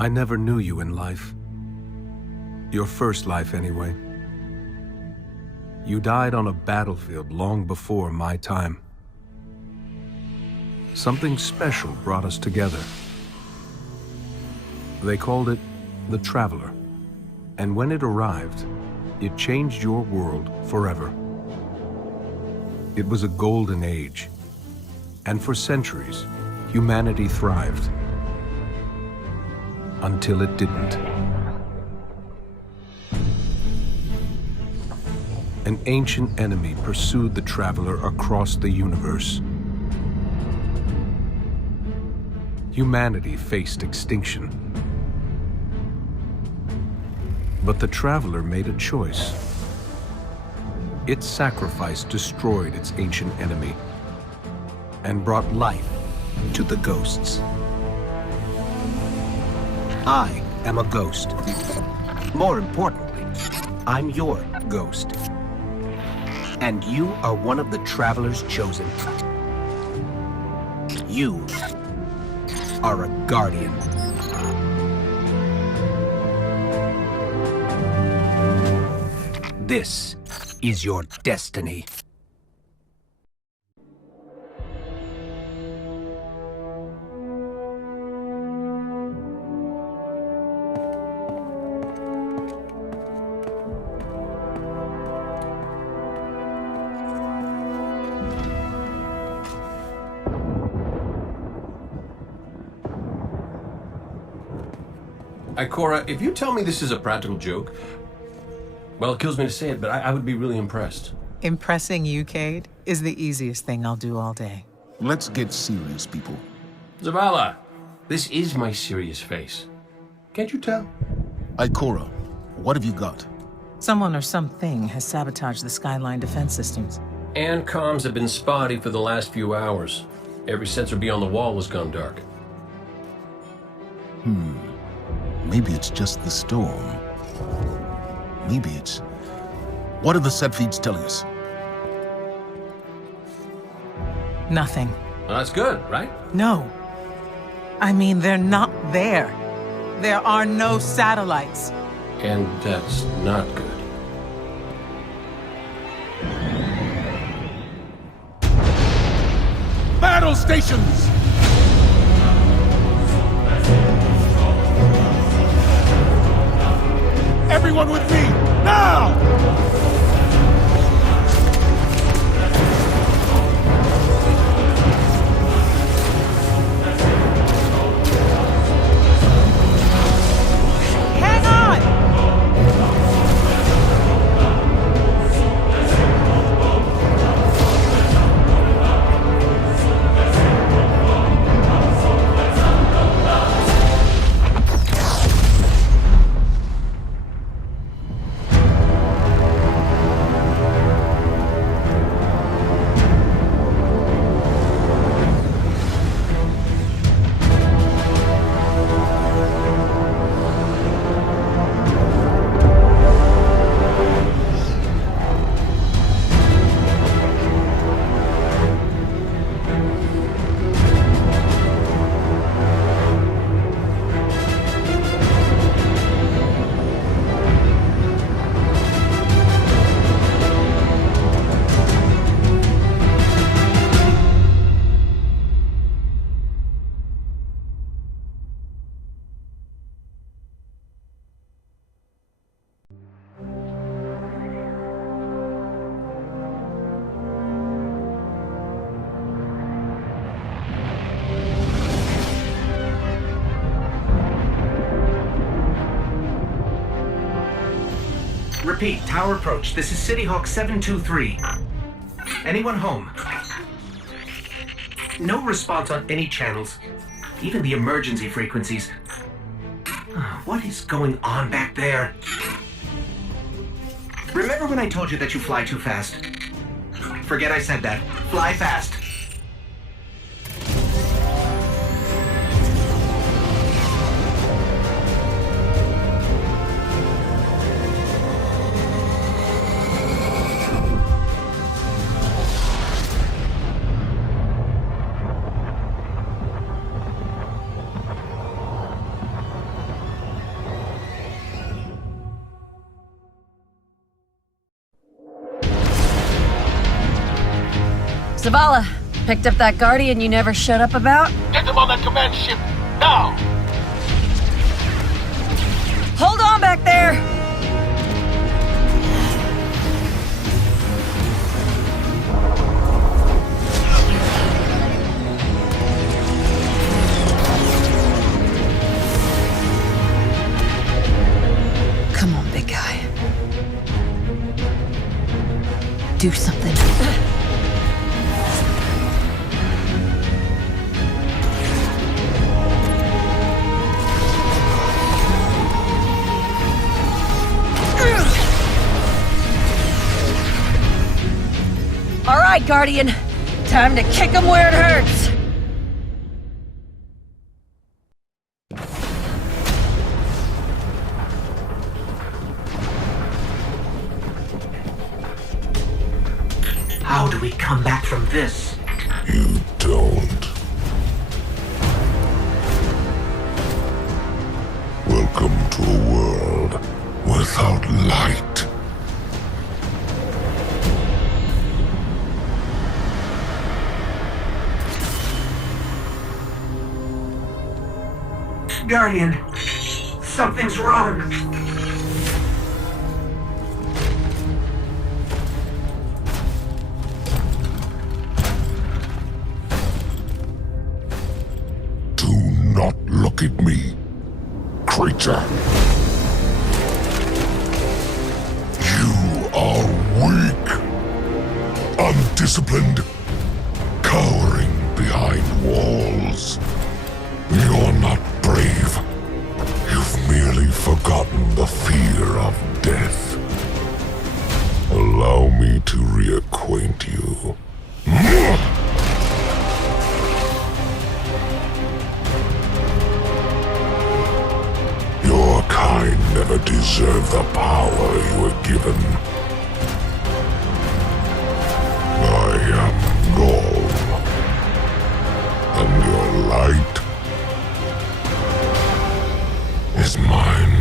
I never knew you in life. Your first life, anyway. You died on a battlefield long before my time. Something special brought us together. They called it the Traveler. And when it arrived, it changed your world forever. It was a golden age. And for centuries, humanity thrived. Until it didn't. An ancient enemy pursued the Traveler across the universe. Humanity faced extinction. But the Traveler made a choice. Its sacrifice destroyed its ancient enemy and brought life to the ghosts. I am a ghost. More importantly, I'm your ghost. And you are one of the Traveler's chosen. You are a guardian. This is your destiny. Ikora, if you tell me this is a practical joke, well, it kills me to say it, but I would be really impressed. Impressing you, Cade, is the easiest thing I'll do all day. Let's get serious, people. Zavala, this is my serious face. Can't you tell? Ikora, what have you got? Someone or something has sabotaged the Skyline defense systems. And comms have been spotty for the last few hours. Every sensor beyond the wall has gone dark. Maybe it's just the storm. Maybe it's... What are the set feeds telling us? Nothing. Well, that's good, right? No. I mean, they're not there. There are no satellites. And that's not good. Battle stations! Everyone with me, now! Hang on! Repeat, tower approach. This is City Hawk 723. Anyone home? No response on any channels, even the emergency frequencies. What is going on back there? Remember when I told you that you fly too fast? Forget I said that. Fly fast. Zavala, picked up that Guardian you never shut up about? Get them on that command ship, now! Hold on back there! Come on, big guy. Do something. All right, Guardian. Time to kick him where it hurts. How do we come back from this? You don't. Welcome to a world without light. Guardian, something's wrong. Do not look at me, creature. You are weak, undisciplined, cowering behind walls. You're not brave. You've merely forgotten the fear of death. Allow me to reacquaint you. Your kind never deserved the power you were given. I am Ghaul, and your light is mine.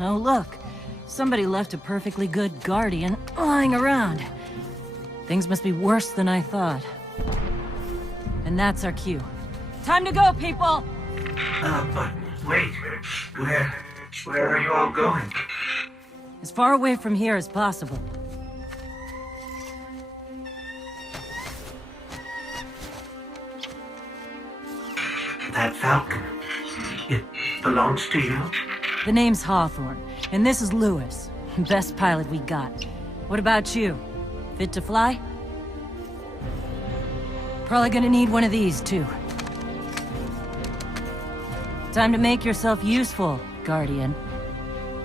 Oh, look. Somebody left a perfectly good Guardian lying around. Things must be worse than I thought. And that's our cue. Time to go, people! But wait. Where are you all going? As far away from here as possible. That Falcon, it belongs to you? The name's Hawthorne, and this is Lewis. Best pilot we got. What about you? Fit to fly? Probably gonna need one of these, too. Time to make yourself useful, Guardian.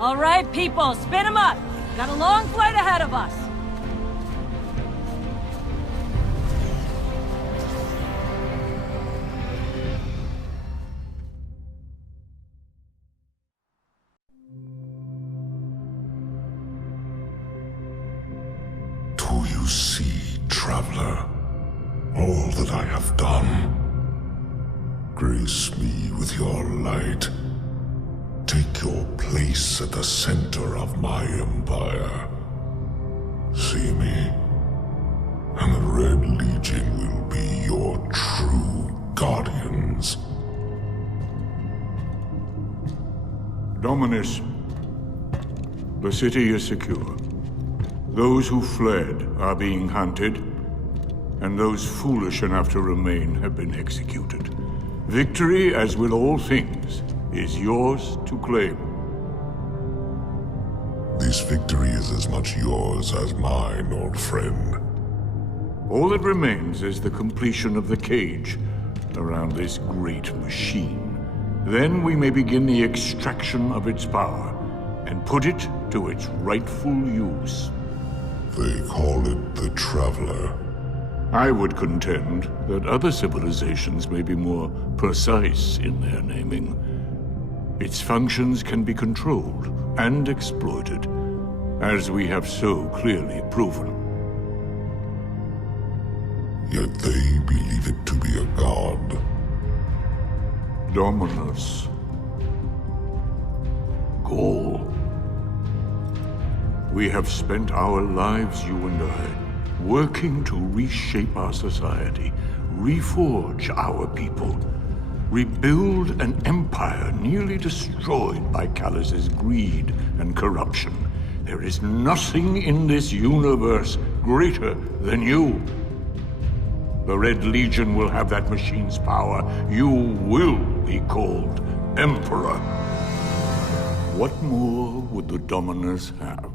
All right, people, spin 'em up! Got a long flight ahead of us! Do you see, traveler, all that I have done? Grace me with your light. Take your place at the center of my empire. See me, and the Red Legion will be your true guardians. Dominus, the city is secure. Those who fled are being hunted, and those foolish enough to remain have been executed. Victory, as with all things, is yours to claim. This victory is as much yours as mine, old friend. All that remains is the completion of the cage around this great machine. Then we may begin the extraction of its power and put it to its rightful use. They call it the Traveler. I would contend that other civilizations may be more precise in their naming. Its functions can be controlled and exploited, as we have so clearly proven. Yet they believe it to be a god. Dominus Ghaul. We have spent our lives, you and I, working to reshape our society, reforge our people, rebuild an empire nearly destroyed by Callus's greed and corruption. There is nothing in this universe greater than you. The Red Legion will have that machine's power. You will be called Emperor. What more would the Dominus have?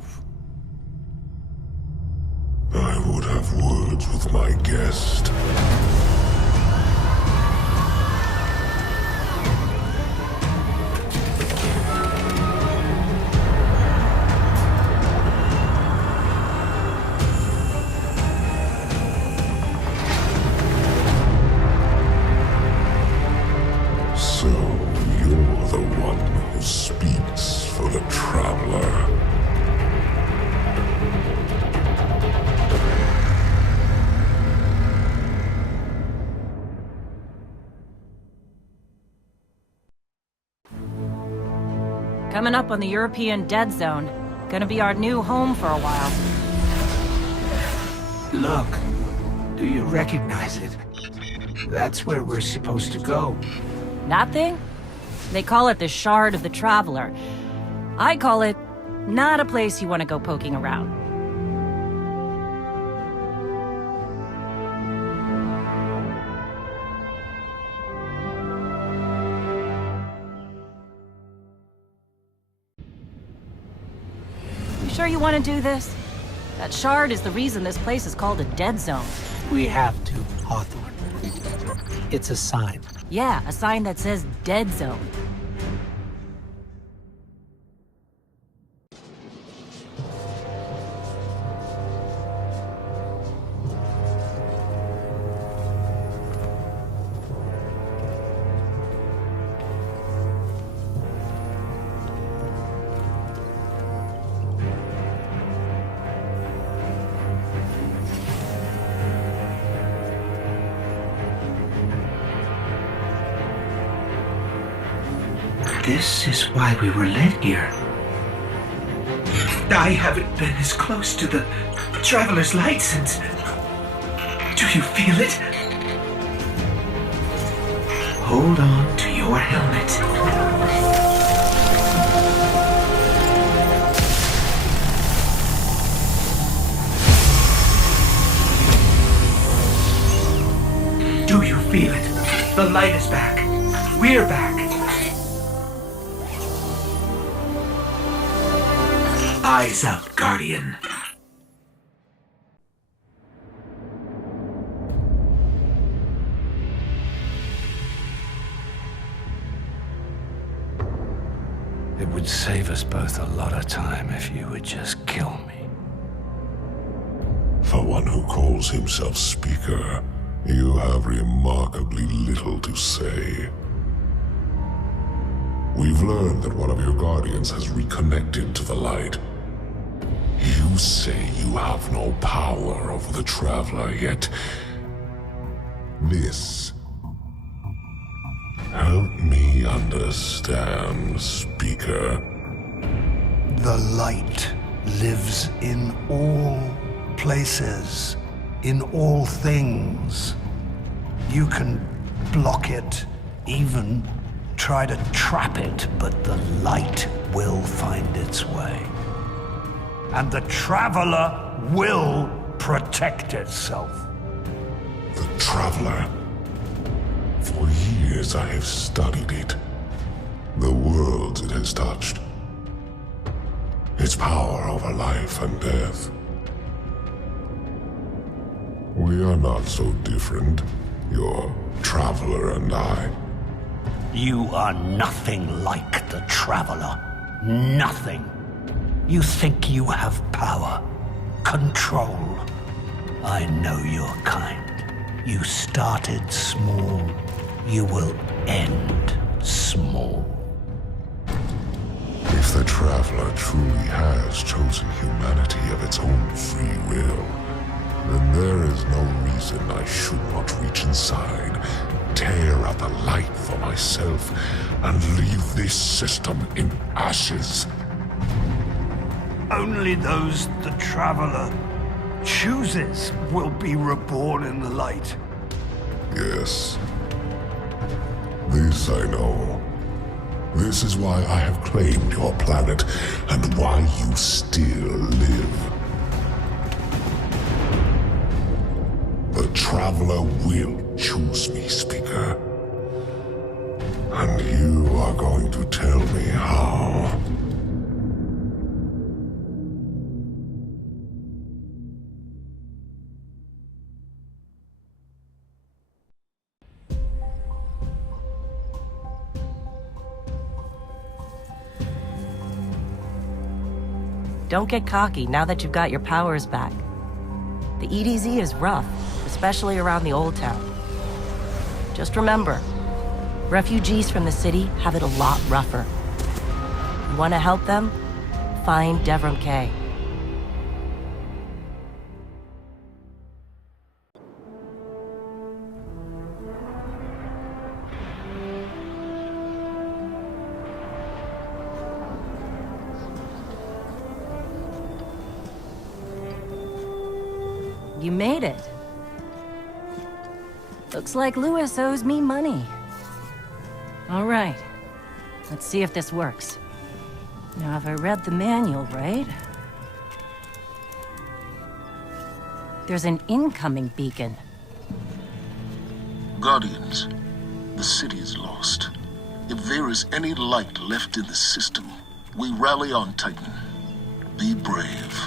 I would have words with my guest. So, you're the one who speaks for the Traveler. Coming up on the European Dead Zone. Gonna be our new home for a while. Look, do you recognize it? That's where we're supposed to go. That thing? They call it the Shard of the Traveler. I call it not a place you want to go poking around. You sure you want to do this? That shard is the reason this place is called a dead zone. We have to, Hawthorne. It's a sign. Yeah, a sign that says dead zone. This is why we were led here. I haven't been as close to the Traveler's Light since... Do you feel it? Hold on to your helmet. Do you feel it? The light is back. We're back. Eyes up, Guardian. It would save us both a lot of time if you would just kill me. For one who calls himself Speaker, you have remarkably little to say. We've learned that one of your Guardians has reconnected to the light. You say you have no power over the Traveler, yet this Help me understand, speaker. The light lives in all places, in all things. You can block it, even try to trap it, but the light will find its way. And the Traveler will protect itself. The Traveler. For years I have studied it. The worlds it has touched. Its power over life and death. We are not so different, your Traveler and I. You are nothing like the Traveler. Nothing. You think you have power, control. I know your kind. You started small. You will end small. If the Traveler truly has chosen humanity of its own free will, then there is no reason I should not reach inside, tear out the light for myself, and leave this system in ashes. Only those the Traveler chooses will be reborn in the light. Yes. This I know. This is why I have claimed your planet, and why you still live. The Traveler will choose me, Speaker. And you are going to tell me how. Don't get cocky now that you've got your powers back. The EDZ is rough, especially around the Old Town. Just remember, refugees from the city have it a lot rougher. You want to help them? Find Devram K. You made it. Looks like Lewis owes me money. All right. Let's see if this works. Now, have I read the manual right? There's an incoming beacon. Guardians, the city is lost. If there is any light left in the system, we rally on Titan. Be brave.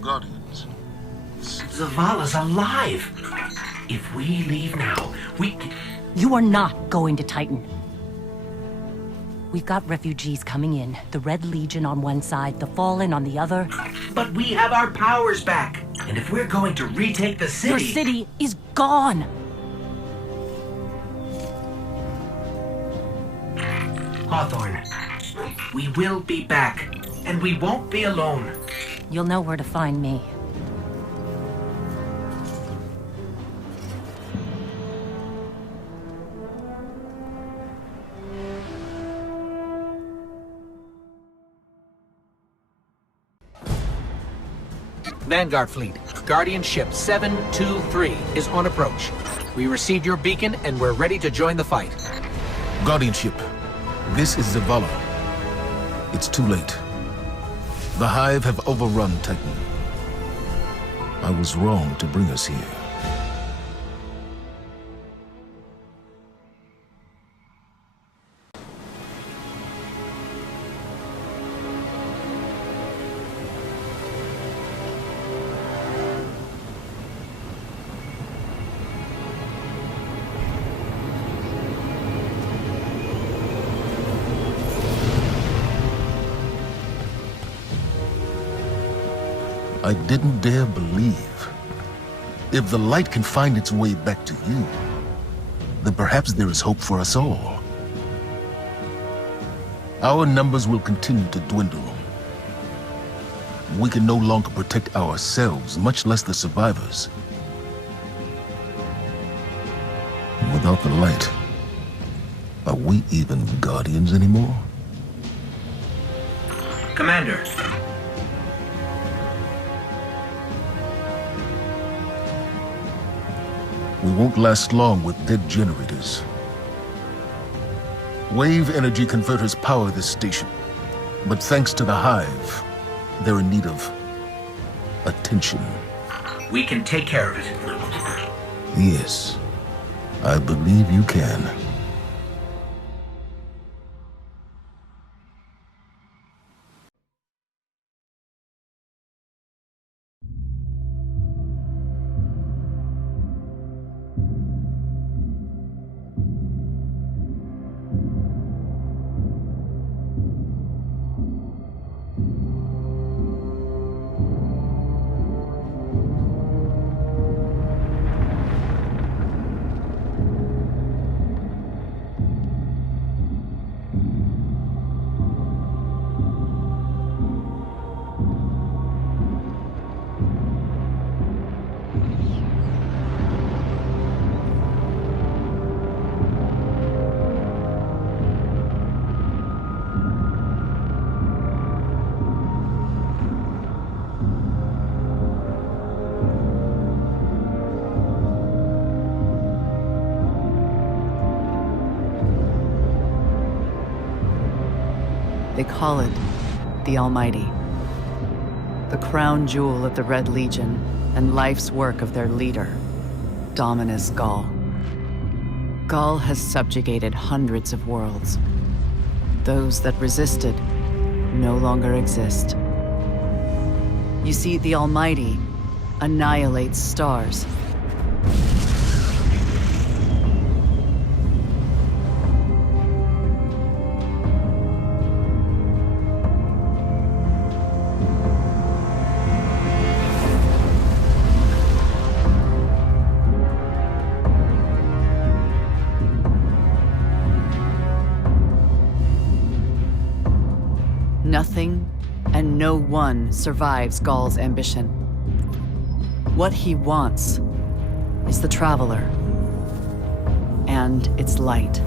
Guardians. Zavala's alive! If we leave now, we... You are not going to Titan. We've got refugees coming in. The Red Legion on one side, the Fallen on the other. But we have our powers back. And if we're going to retake the city... Your city is gone! Hawthorne, we will be back. And we won't be alone. You'll know where to find me. Vanguard Fleet, Guardian Ship 723 is on approach. We received your beacon and we're ready to join the fight. Guardian Ship, this is Zavala. It's too late. The Hive have overrun Titan. I was wrong to bring us here. I didn't dare believe. If the light can find its way back to you, then perhaps there is hope for us all. Our numbers will continue to dwindle. We can no longer protect ourselves, much less the survivors. Without the light, Are we even Guardians anymore? Commander. We won't last long with dead generators. Wave energy converters power this station. But thanks to the Hive, they're in need of attention. We can take care of it. Yes, I believe you can. They call it the Almighty. The crown jewel of the Red Legion and life's work of their leader, Dominus Ghaul. Ghaul has subjugated hundreds of worlds. Those that resisted no longer exist. You see, the Almighty annihilates stars. Nothing and no one survives Ghaul's ambition. What he wants is the Traveler and its light.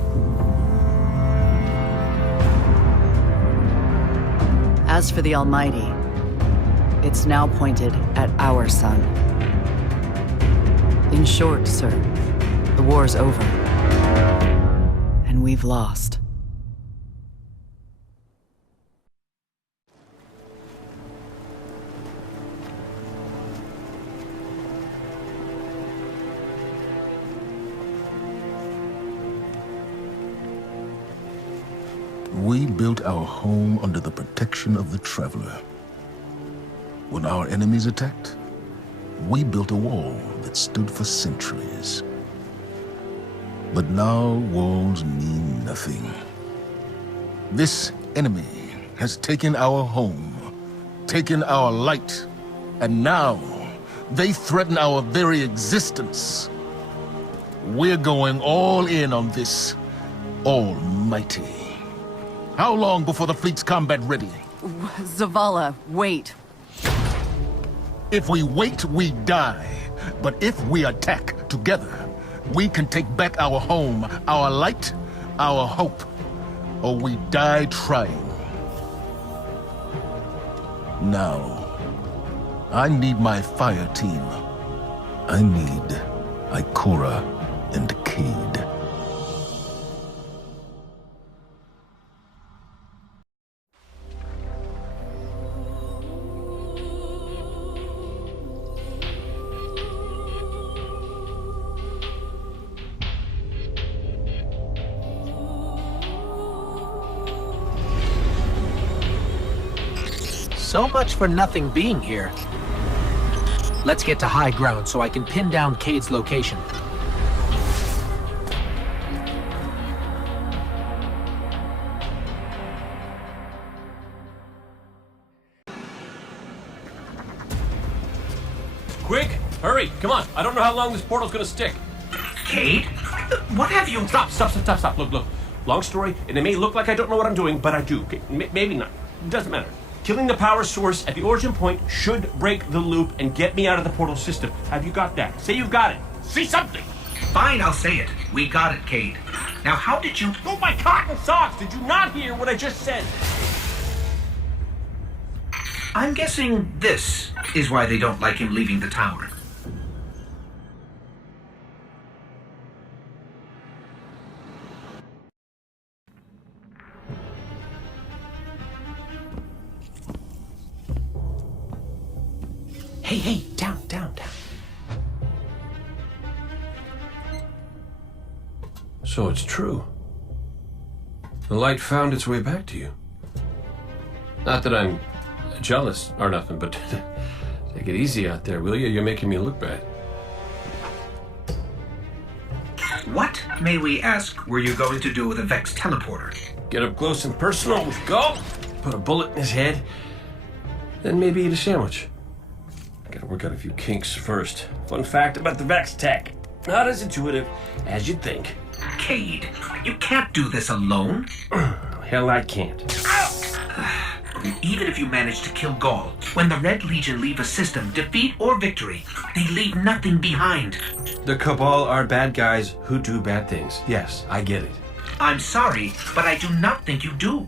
As for the Almighty, it's now pointed at our sun. In short, sir, the war's over, and we've lost. We built our home under the protection of the Traveler. When our enemies attacked, we built a wall that stood for centuries. But now walls mean nothing. This enemy has taken our home, taken our light, and now they threaten our very existence. We're going all in on this Almighty. How long before the fleet's combat ready? Zavala, wait. If we wait, we die. But if we attack together, we can take back our home, our light, our hope. Or we die trying. Now, I need my fire team. I need Ikora and Cade. So much for nothing being here. Let's get to high ground so I can pin down Cade's location. Quick! Hurry! Come on! I don't know how long this portal's gonna stick. Cade? What have you... Stop. Look. Long story, and it may look like I don't know what I'm doing, but I do. Okay? Maybe not. It doesn't matter. Killing the power source at the origin point should break the loop and get me out of the portal system. Have you got that? Say you've got it. Say something! Fine, I'll say it. We got it, Cade. Now, how did you... Oh, my cotton socks! Did you not hear what I just said? I'm guessing this is why they don't like him leaving the tower. Hey, down. So it's true. The light found its way back to you. Not that I'm jealous or nothing, but take it easy out there, will you? You're making me look bad. What, may we ask, were you going to do with a Vex teleporter? Get up close and personal with Ghaul, put a bullet in his head, then maybe eat a sandwich. I gotta work out a few kinks first. Fun fact about the Vex tech. Not as intuitive as you'd think. Cade, you can't do this alone. Hell, I can't. Even if you manage to kill Ghaul, when the Red Legion leave a system, defeat or victory, they leave nothing behind. The Cabal are bad guys who do bad things. Yes, I get it. I'm sorry, but I do not think you do.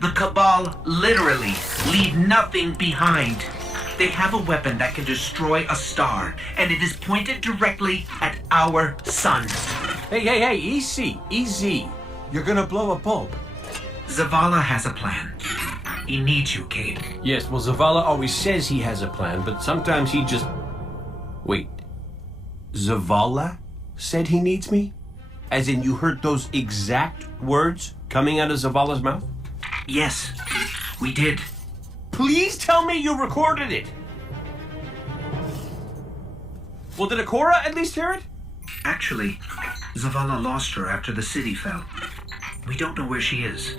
The Cabal literally leave nothing behind. They have a weapon that can destroy a star, and it is pointed directly at our sun. Hey, easy. You're gonna blow a bulb. Zavala has a plan. He needs you, Cade. Yes, well, Zavala always says he has a plan, but sometimes he just... Wait. Zavala said he needs me? As in you heard those exact words coming out of Zavala's mouth? Yes, we did. Please tell me you recorded it! Well, did Akora at least hear it? Actually, Zavala lost her after the city fell. We don't know where she is.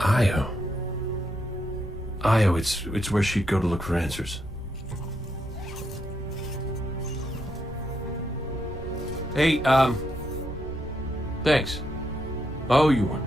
Io, it's where she'd go to look for answers. Hey, thanks. Oh, you won.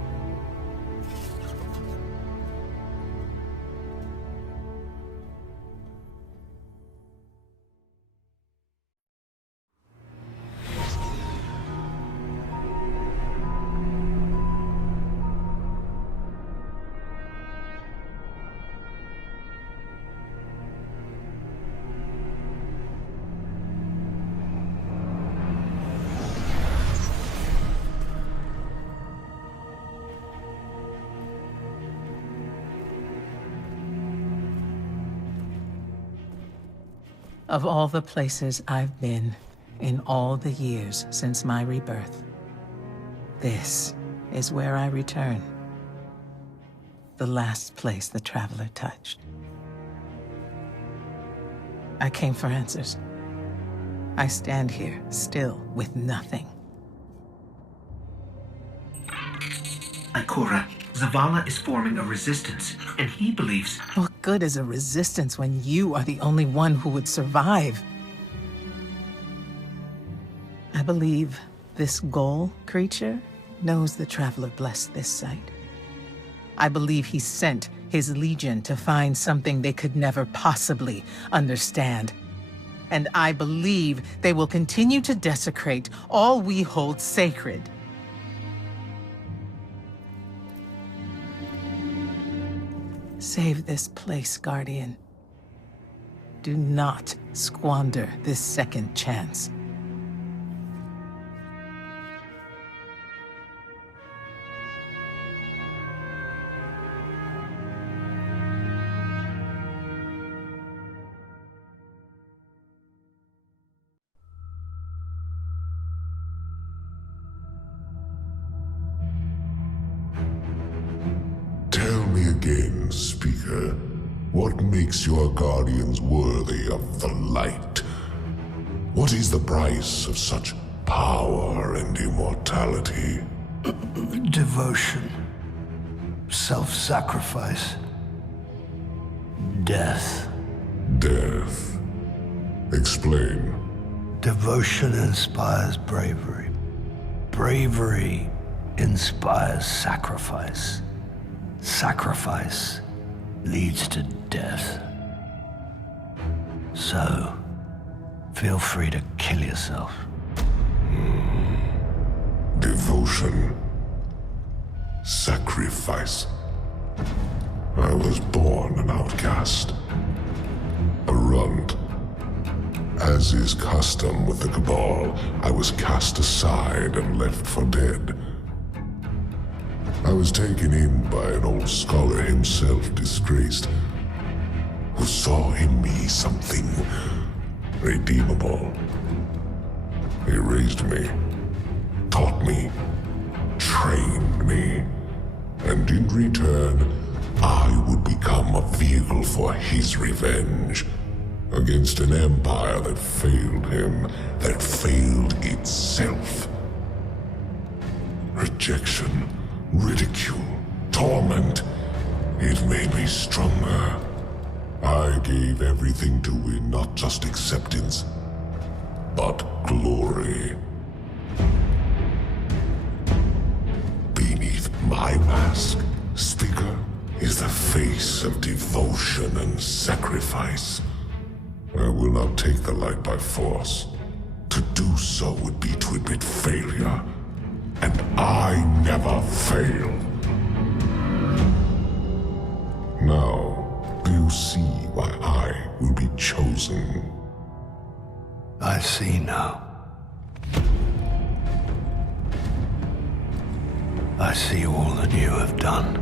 Of all the places I've been in all the years since my rebirth, this is where I return. The last place the Traveler touched. I came for answers. I stand here, still, with nothing. Ikora, Zavala is forming a resistance, and he believes... What good is a resistance when you are the only one who would survive? I believe this Ghaul creature knows the Traveler blessed this site. I believe he sent his legion to find something they could never possibly understand. And I believe they will continue to desecrate all we hold sacred. Save this place, Guardian. Do not squander this second chance. Tell me again, Speaker, what makes your guardians worthy of the light? What is the price of such power and immortality? Devotion. Self-sacrifice. Death. Death. Explain. Devotion inspires bravery. Bravery inspires sacrifice. Sacrifice leads to death. So, feel free to kill yourself. Devotion. Sacrifice. I was born an outcast. A runt. As is custom with the Cabal, I was cast aside and left for dead. I was taken in by an old scholar himself, disgraced, who saw in me something redeemable. He raised me, taught me, trained me, and in return, I would become a vehicle for his revenge against an empire that failed him, that failed itself. Rejection, ridicule, torment, it made me stronger. I gave everything to win not just acceptance, but glory. Beneath my mask, Speaker, is the face of devotion and sacrifice. I will not take the light by force. To do so would be to admit failure, and I never fail. Now, do you see why I will be chosen? I see now. I see all that you have done.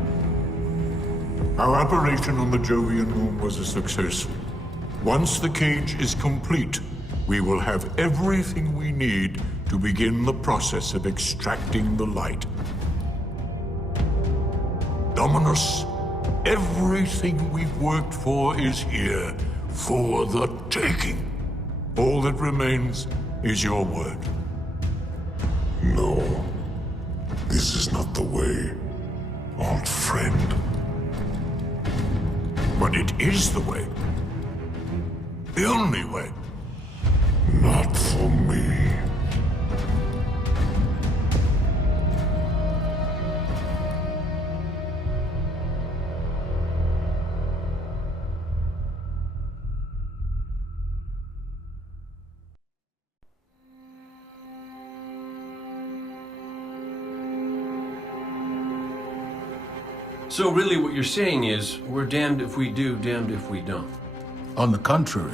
Our operation on the Jovian moon was a success. Once the cage is complete, we will have everything we need to begin the process of extracting the light. Dominus, everything we've worked for is here, for the taking. All that remains is your word. No, this is not the way, old friend. But it is the way. The only way. Not for me. So really what you're saying is, we're damned if we do, damned if we don't. On the contrary,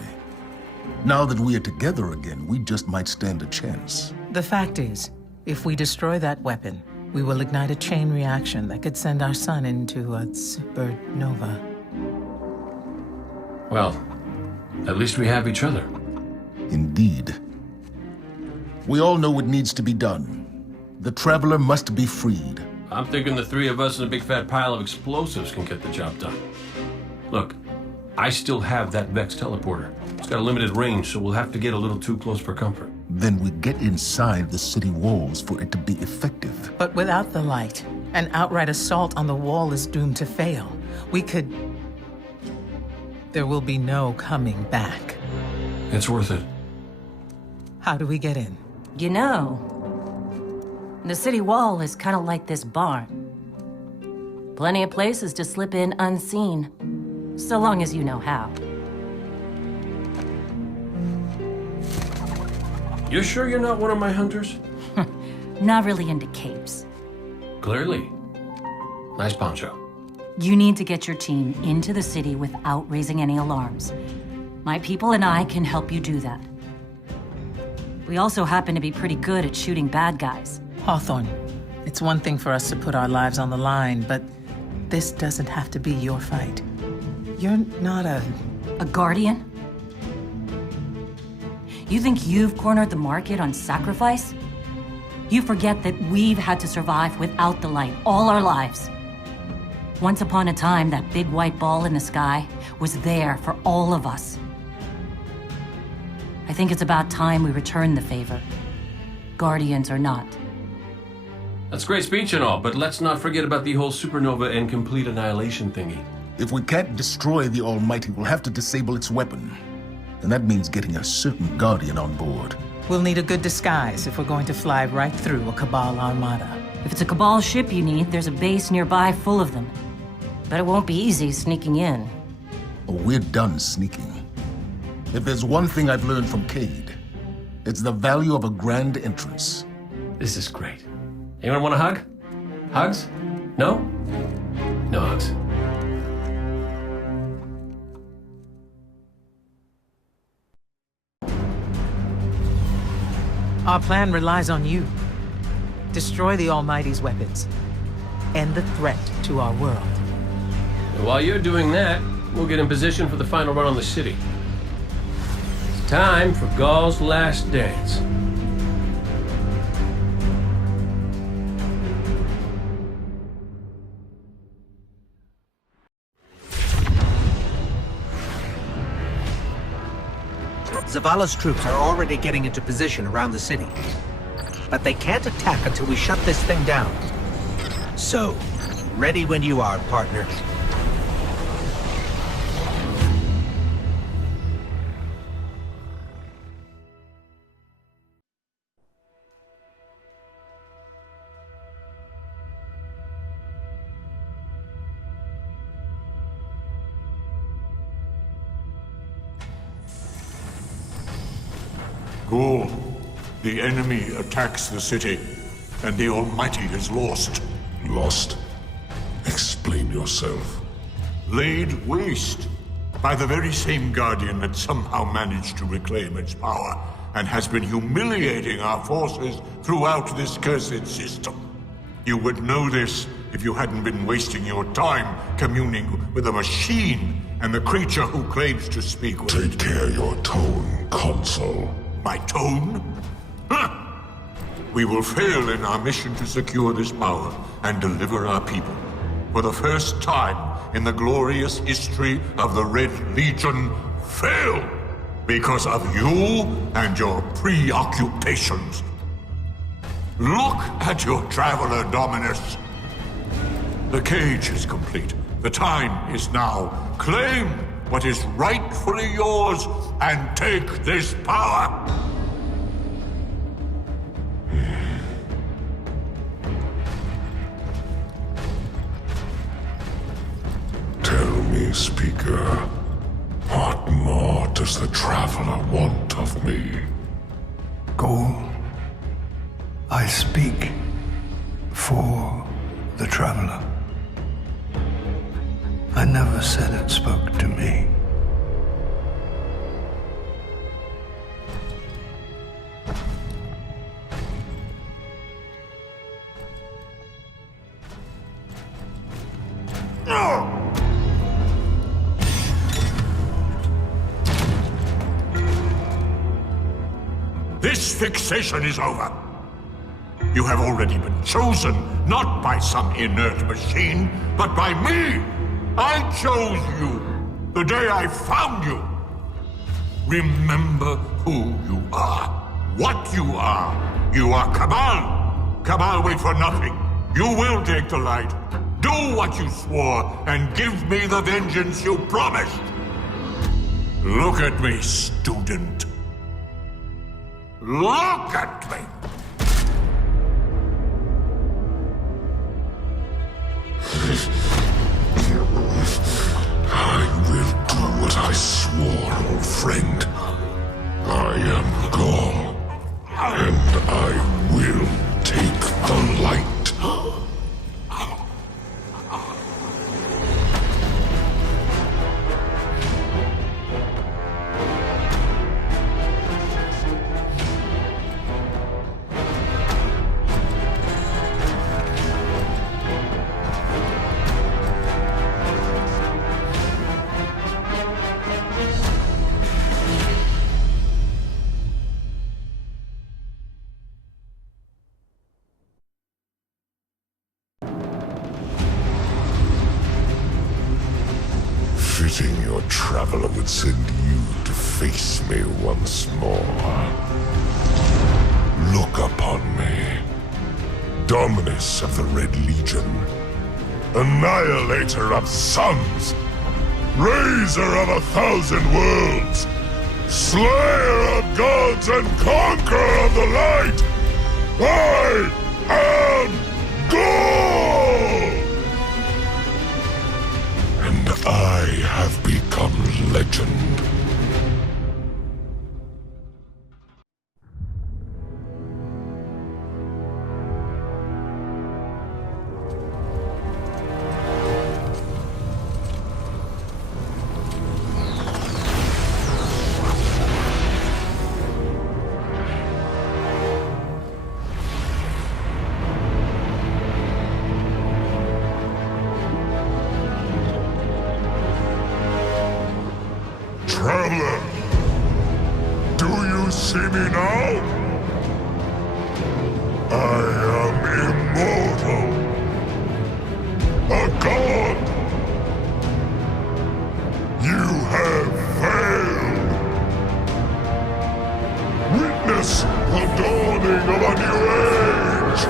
now that we are together again, we just might stand a chance. The fact is, if we destroy that weapon, we will ignite a chain reaction that could send our sun into a supernova. Well, at least we have each other. Indeed. We all know what needs to be done. The Traveler must be freed. I'm thinking the three of us and a big fat pile of explosives can get the job done. Look, I still have that Vex teleporter. It's got a limited range, so we'll have to get a little too close for comfort. Then we get inside the city walls for it to be effective. But without the light, an outright assault on the wall is doomed to fail. We could... There will be no coming back. It's worth it. How do we get in? You know, the city wall is kind of like this barn. Plenty of places to slip in unseen, so long as you know how. You sure you're not one of my hunters? Not really into capes. Clearly. Nice poncho. You need to get your team into the city without raising any alarms. My people and I can help you do that. We also happen to be pretty good at shooting bad guys. Hawthorne, it's one thing for us to put our lives on the line, but this doesn't have to be your fight. You're not a guardian? You think you've cornered the market on sacrifice? You forget that we've had to survive without the light all our lives. Once upon a time, that big white ball in the sky was there for all of us. I think it's about time we return the favor, guardians or not. That's great speech and all, but let's not forget about the whole supernova and complete annihilation thingy. If we can't destroy the Almighty, we'll have to disable its weapon. And that means getting a certain Guardian on board. We'll need a good disguise if we're going to fly right through a Cabal armada. If it's a Cabal ship you need, there's a base nearby full of them. But it won't be easy sneaking in. Oh, we're done sneaking. If there's one thing I've learned from Cade, it's the value of a grand entrance. This is great. Anyone want a hug? Hugs? No? No hugs. Our plan relies on you. Destroy the Almighty's weapons. End the threat to our world. And while you're doing that, we'll get in position for the final run on the city. It's time for Ghaul's last dance. Zavala's troops are already getting into position around the city. But they can't attack until we shut this thing down. So, ready when you are, partner. Ghaul, the enemy attacks the city, and the Almighty is lost. Lost? Explain yourself. Laid waste by the very same Guardian that somehow managed to reclaim its power, and has been humiliating our forces throughout this cursed system. You would know this if you hadn't been wasting your time communing with a machine and the creature who claims to speak with... Take care your tone, Consul. My tone? Huh! We will fail in our mission to secure this power and deliver our people. For the first time in the glorious history of the Red Legion, fail! Because of you and your preoccupations. Look at your traveler, Dominus. The cage is complete. The time is now. Claim what is rightfully yours and take this power. Tell me, Speaker, what more does the Traveler want of me? Ghaul, I speak for the Traveler. I never said it spoke to me. This fixation is over. You have already been chosen, not by some inert machine, but by me. I chose you the day I found you. Remember who you are, what you are. You are Cabal. Cabal wait for nothing. You will take the light. Do what you swore and give me the vengeance you promised. Look at me, student. Look at me. I will do what I swore, old friend. I am Ghaul, and I will take the light. Fitting your traveler would send you to face me once more. Look upon me, Dominus of the Red Legion, annihilator of suns, raiser of 1,000 worlds, slayer of gods and conqueror of the light. I am Ghaul! And I have become legend. now? I am immortal. A god. You have failed. Witness the dawning of a new age.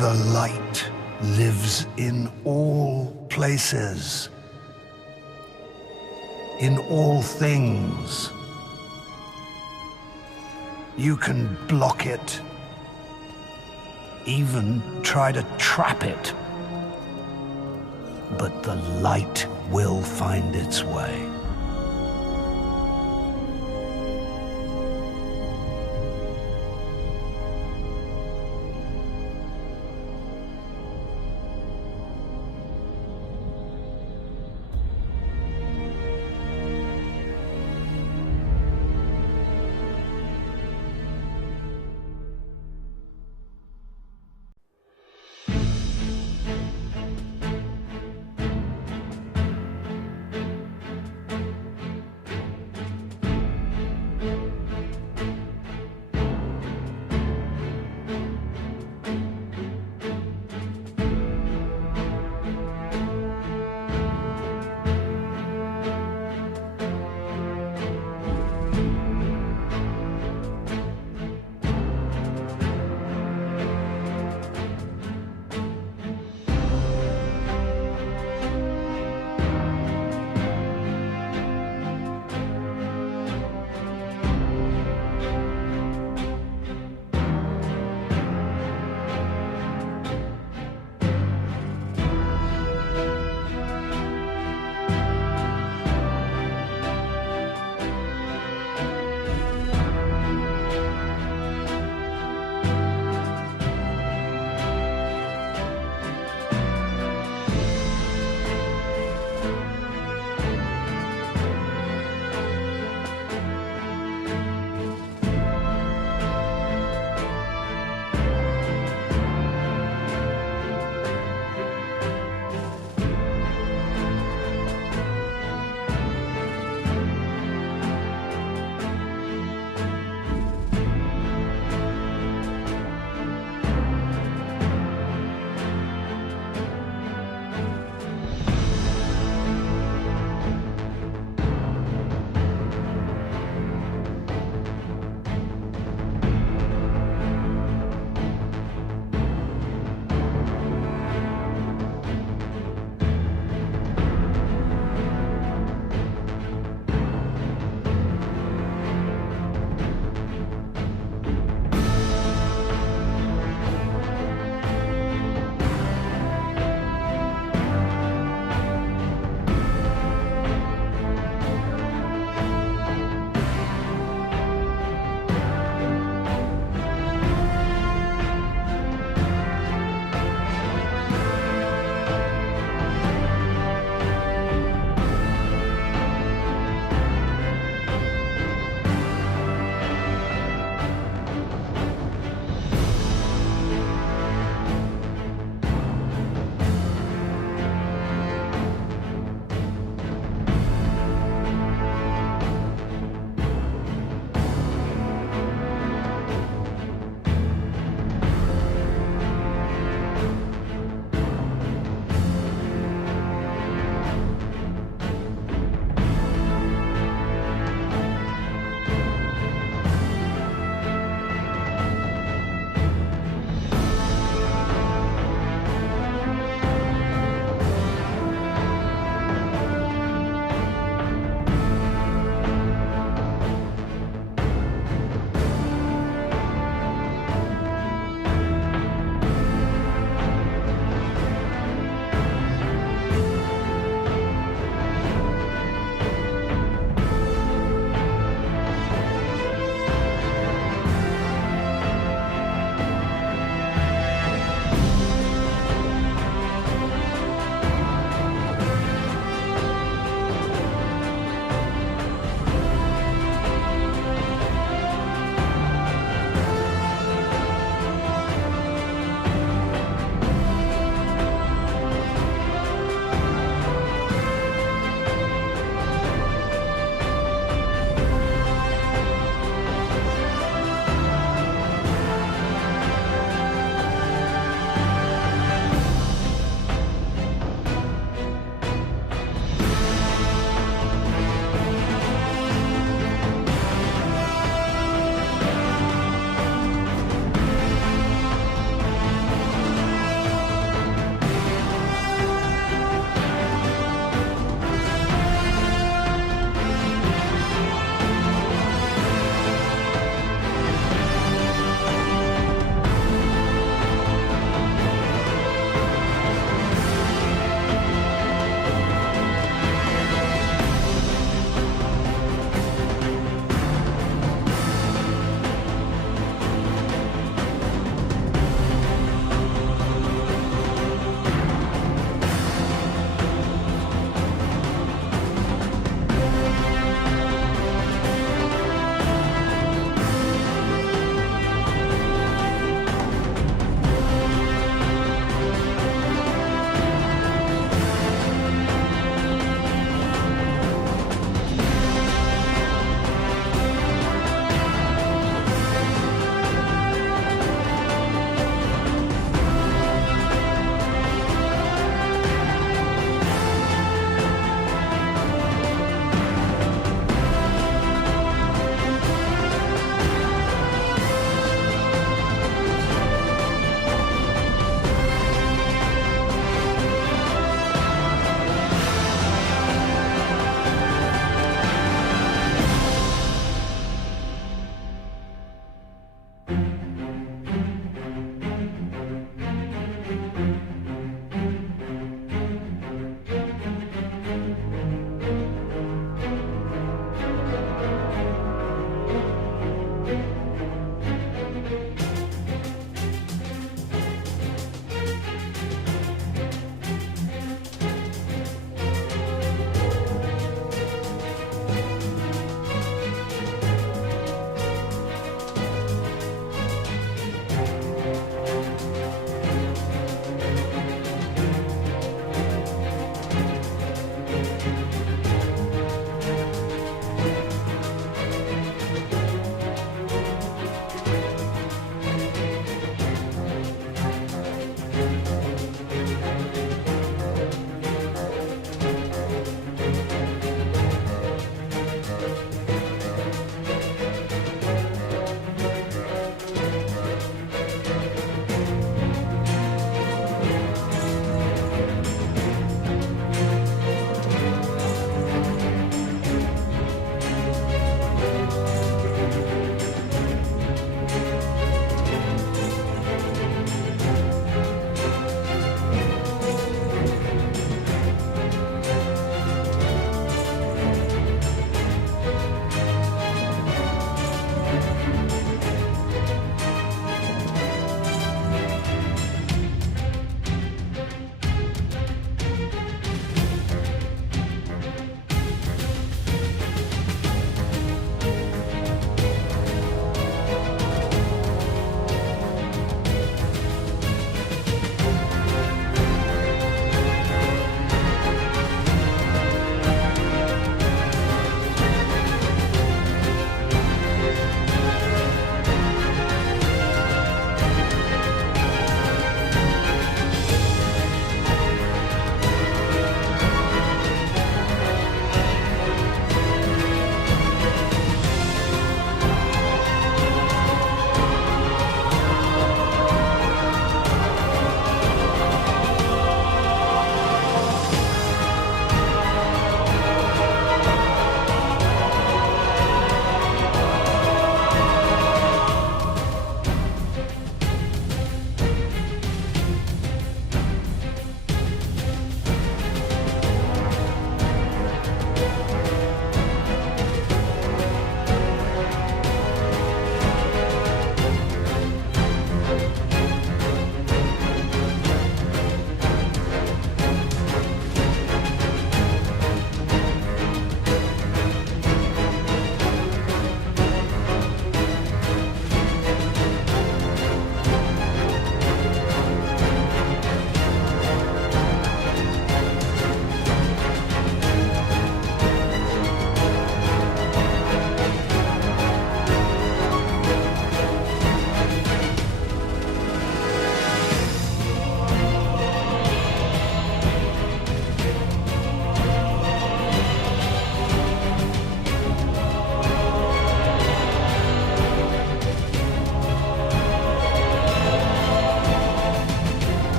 The light lives in all places, in all things. You can block it, even try to trap it, but the light will find its way.